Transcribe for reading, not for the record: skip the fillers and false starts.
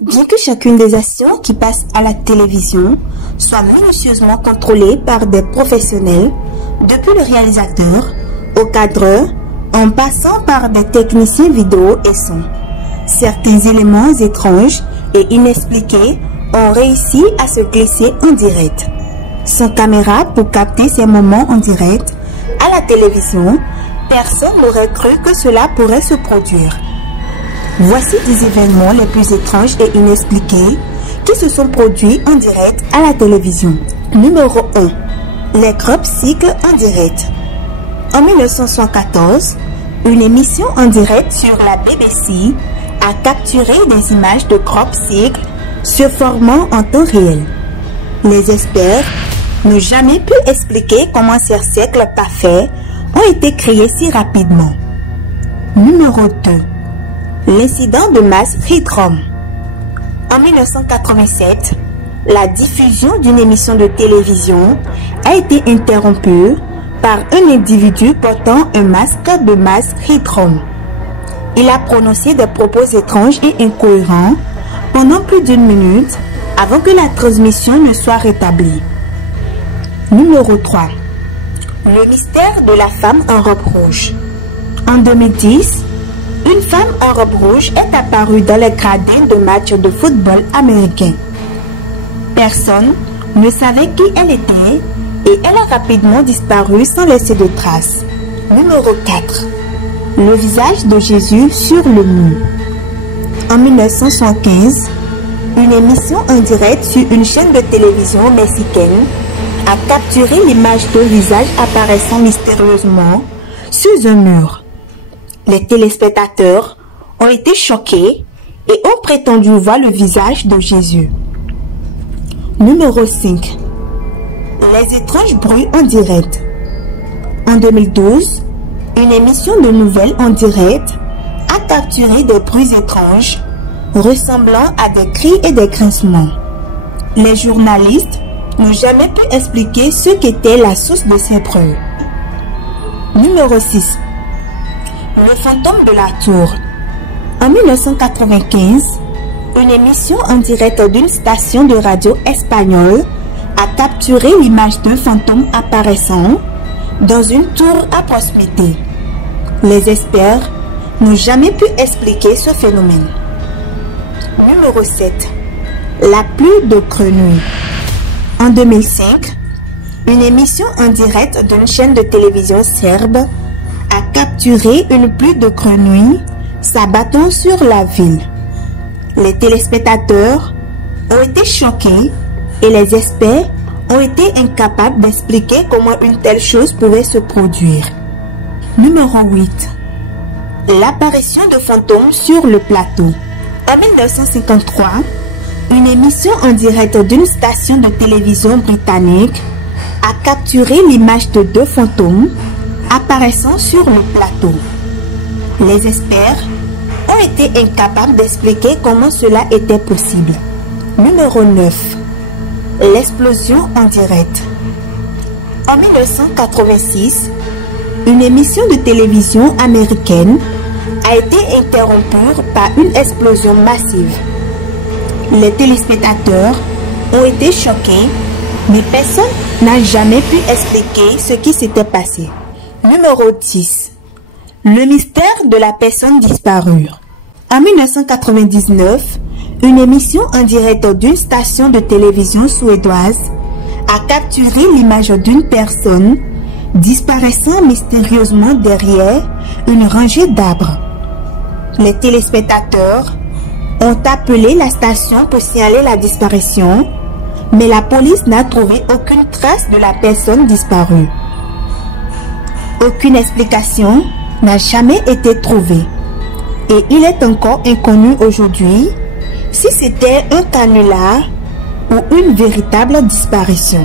Bien que chacune des actions qui passent à la télévision soit minutieusement contrôlée par des professionnels, depuis le réalisateur au cadreur, en passant par des techniciens vidéo et son, certains éléments étranges et inexpliqués ont réussi à se glisser en direct. Sans caméra pour capter ces moments en direct à la télévision, personne n'aurait cru que cela pourrait se produire. Voici des événements les plus étranges et inexpliqués qui se sont produits en direct à la télévision. Numéro 1. Les crop cycles en direct. En 1974, une émission en direct sur la BBC a capturé des images de crop cycles se formant en temps réel. Les experts n'ont jamais pu expliquer comment ces cercles parfaits ont été créés si rapidement. Numéro 2. L'incident de Mass Headroom. En 1987, la diffusion d'une émission de télévision a été interrompue par un individu portant un masque de Mass Headroom. Il a prononcé des propos étranges et incohérents pendant plus d'une minute avant que la transmission ne soit rétablie. Numéro 3. Le mystère de la femme en robe rouge. En 2010, une femme en robe rouge est apparue dans les gradins de matchs de football américain. Personne ne savait qui elle était et elle a rapidement disparu sans laisser de traces. Numéro 4. Le visage de Jésus sur le mur. En 1975, une émission en direct sur une chaîne de télévision mexicaine a capturé l'image d'un visage apparaissant mystérieusement sur un mur. Les téléspectateurs ont été choqués et ont prétendu voir le visage de Jésus. Numéro 5. Les étranges bruits en direct. En 2012, une émission de nouvelles en direct a capturé des bruits étranges ressemblant à des cris et des grincements. Les journalistes n'ont jamais pu expliquer ce qu'était la source de ces bruits. Numéro 6. Le fantôme de la tour. En 1995, une émission en direct d'une station de radio espagnole a capturé l'image d'un fantôme apparaissant dans une tour à proximité. Les experts n'ont jamais pu expliquer ce phénomène. Numéro 7. La pluie de grenouilles. En 2005, une émission en direct d'une chaîne de télévision serbe a capturé une pluie de grenouilles s'abattant sur la ville. Les téléspectateurs ont été choqués et les experts ont été incapables d'expliquer comment une telle chose pouvait se produire. Numéro 8. L'apparition de fantômes sur le plateau. En 1953, une émission en direct d'une station de télévision britannique a capturé l'image de deux fantômes apparaissant sur le plateau. Les experts ont été incapables d'expliquer comment cela était possible. Numéro 9. L'explosion en direct. En 1986, une émission de télévision américaine a été interrompue par une explosion massive. Les téléspectateurs ont été choqués, mais personne n'a jamais pu expliquer ce qui s'était passé. Numéro 10. Le mystère de la personne disparue. En 1999, une émission en direct d'une station de télévision suédoise a capturé l'image d'une personne disparaissant mystérieusement derrière une rangée d'arbres. Les téléspectateurs ont appelé la station pour signaler la disparition, mais la police n'a trouvé aucune trace de la personne disparue. Aucune explication n'a jamais été trouvée et il est encore inconnu aujourd'hui si c'était un canular ou une véritable disparition.